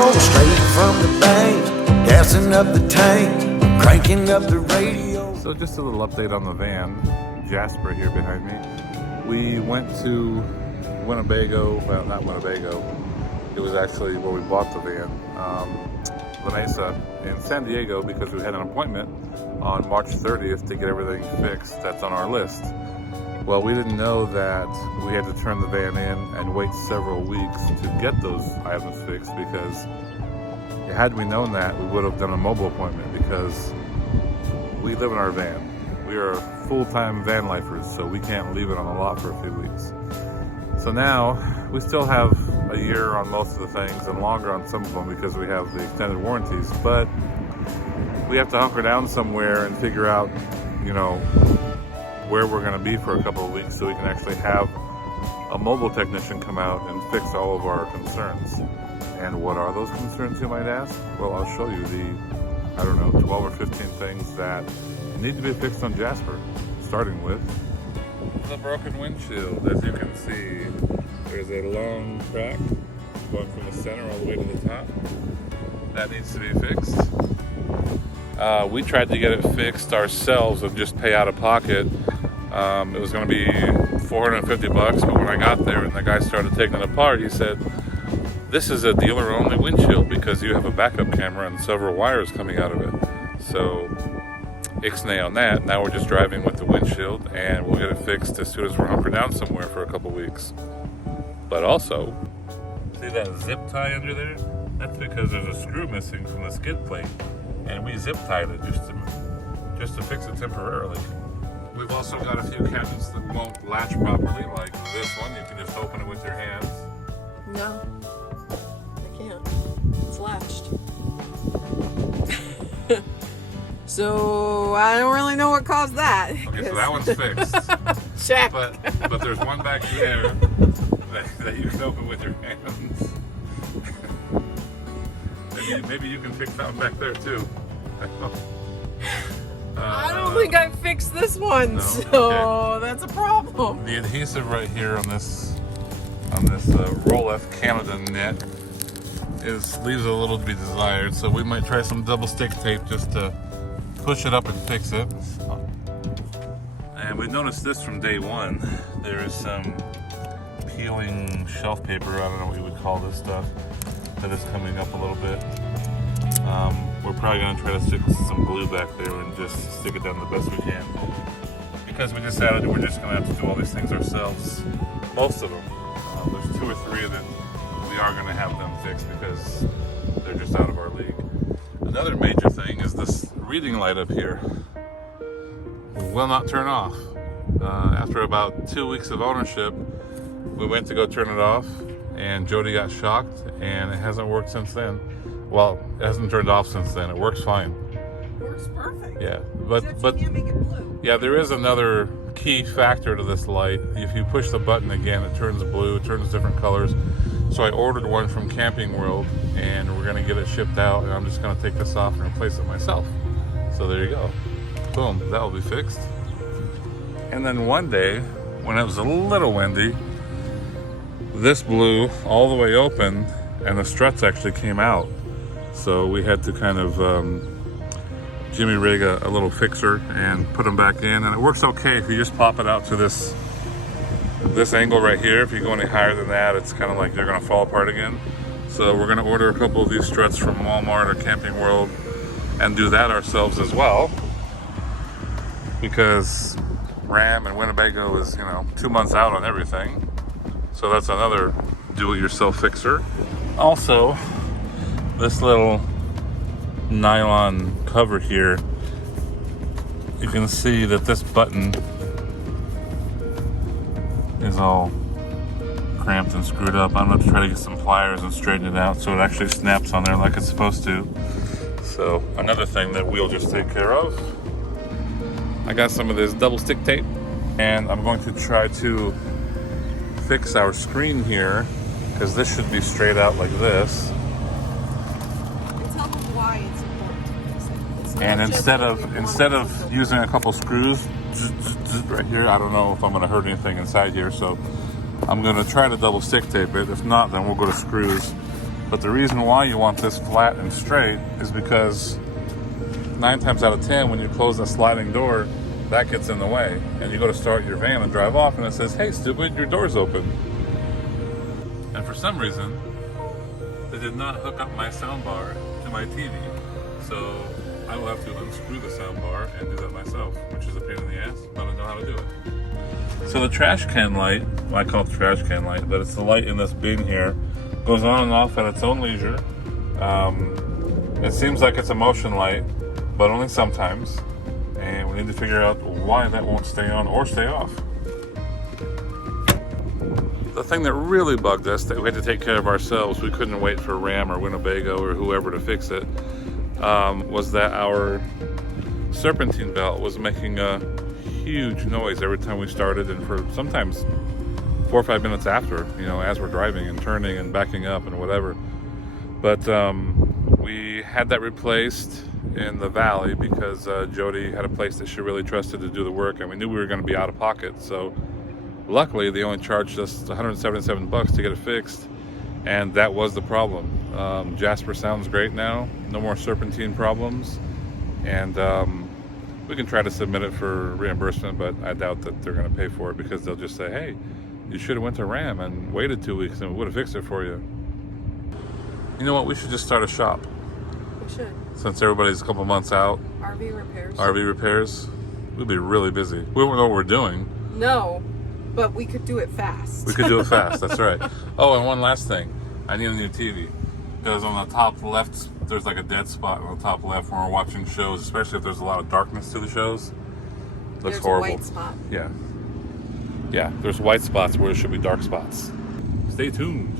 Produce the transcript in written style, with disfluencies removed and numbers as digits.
going straight from the bank, gassing up the tank, cranking up the radio. So just a little update on the van. Jasper here behind me. We went to Winnebago, well, not Winnebago. It was actually where we bought the van, La Mesa in San Diego, because we had an appointment on March 30th to get everything fixed. That's on our list. Well, we didn't know that we had to turn the van in and wait several weeks to get those items fixed, because had we known that, we would have done a mobile appointment, because we live in our van. We are full-time van lifers, so we can't leave it on the lot for a few weeks. So now, we still have a year on most of the things and longer on some of them because we have the extended warranties, but we have to hunker down somewhere and figure out, you know, where we're going to be for a couple of weeks so we can actually have a mobile technician come out and fix all of our concerns. And what are those concerns, you might ask? Well, I'll show you the, I don't know, 12 or 15 things that need to be fixed on Jasper, starting with the broken windshield. As you can see, there's a long crack going from the center all the way to the top. That needs to be fixed. We tried to get it fixed ourselves and just pay out of pocket. It was going to be $450, but when I got there and the guy started taking it apart, he said, "This is a dealer-only windshield because you have a backup camera and several wires coming out of it." So, ixnay on that. Now we're just driving with the windshield, and we'll get it fixed as soon as we're hunkered down somewhere for a couple weeks. But also, see that zip tie under there? That's because there's a screw missing from the skid plate, and we zip tied it just to fix it temporarily. We've also got a few cabinets that won't latch properly, like this one. You can just open it with your hands. No, I can't. It's latched. So I don't really know what caused that. Okay, so that one's fixed. Check. But there's one back there that you can open with your hands. Maybe you can fix that one back there too. I don't think I fixed this one, no, so okay. That's a problem. The adhesive right here on this Roll-F Canada net leaves a little to be desired, so we might try some double stick tape just to push it up and fix it. And we noticed this from day one. There is some peeling shelf paper, I don't know what you would call this stuff, that is coming up a little bit. We're probably going to try to stick some glue back there and just stick it down the best we can. Because we decided we're just going to have to do all these things ourselves. Most of them. There's 2 or 3 that we are going to have them fixed because they're just out of our league. Another major thing is this reading light up here will not turn off. After about 2 weeks of ownership, we went to go turn it off, and Jody got shocked, and it hasn't worked since then. Well, it hasn't turned off since then. It works fine. It works perfect. Yeah, but you can't make it blue. Yeah, there is another key factor to this light. If you push the button again, it turns blue, it turns different colors. So I ordered one from Camping World, and we're gonna get it shipped out, and I'm just gonna take this off and replace it myself. So there you go. Boom, that will be fixed. And then one day, when it was a little windy, this blew all the way open, and the struts actually came out. So we had to kind of jimmy rig a little fixer and put them back in, and it works okay if you just pop it out to this angle right here. If you go any higher than that, it's kind of like they're gonna fall apart again. So we're gonna order a couple of these struts from Walmart or Camping World and do that ourselves as well, because Ram and Winnebago is, 2 months out on everything. So that's another do-it-yourself fixer. Also, this little nylon cover here, you can see that this button is all cramped and screwed up. I'm going to try to get some pliers and straighten it out so it actually snaps on there like it's supposed to. So another thing that we'll just take care of. I got some of this double stick tape, and I'm going to try to fix our screen here, because this should be straight out like this. Tell them why it's important. It's And instead of using a couple screws right here, I don't know if I'm going to hurt anything inside here, so I'm going to try to double stick tape it. If not, then we'll go to screws. But the reason why you want this flat and straight is because 9 times out of 10, when you close a sliding door, that gets in the way. And you go to start your van and drive off, and it says, "Hey, stupid, your door's open." And for some reason, they did not hook up my soundbar to my TV. So I will have to unscrew the soundbar and do that myself, which is a pain in the ass, but I know how to do it. So the trash can light, well, I call it the trash can light, but it's the light in this bin here, goes on and off at its own leisure. It seems like it's a motion light, but only sometimes. And we need to figure out why that won't stay on or stay off. The thing that really bugged us, that we had to take care of ourselves, we couldn't wait for Ram or Winnebago or whoever to fix it, was that our serpentine belt was making a huge noise every time we started, and for sometimes 4 or 5 minutes after, you know, as we're driving and turning and backing up and whatever. But we had that replaced in the valley because Jody had a place that she really trusted to do the work, and we knew we were going to be out of pocket. So luckily they only charged us $177 to get it fixed, and that was the problem. Jasper sounds great now, no more serpentine problems, and we can try to submit it for reimbursement, but I doubt that they're going to pay for it, because they'll just say, "Hey, you should have went to Ram and waited 2 weeks and we would have fixed it for you." You know what, we should just start a shop. We should. Since everybody's a couple months out. RV repairs. RV repairs. We'd be really busy. We won't know what we're doing. No, but we could do it fast. We could do it fast, that's right. Oh, and one last thing. I need a new TV. Because on the top left, there's like a dead spot on the top left when we're watching shows, especially if there's a lot of darkness to the shows. Looks horrible. There's a white spot. Yeah. Yeah, there's white spots where there should be dark spots. Stay tuned.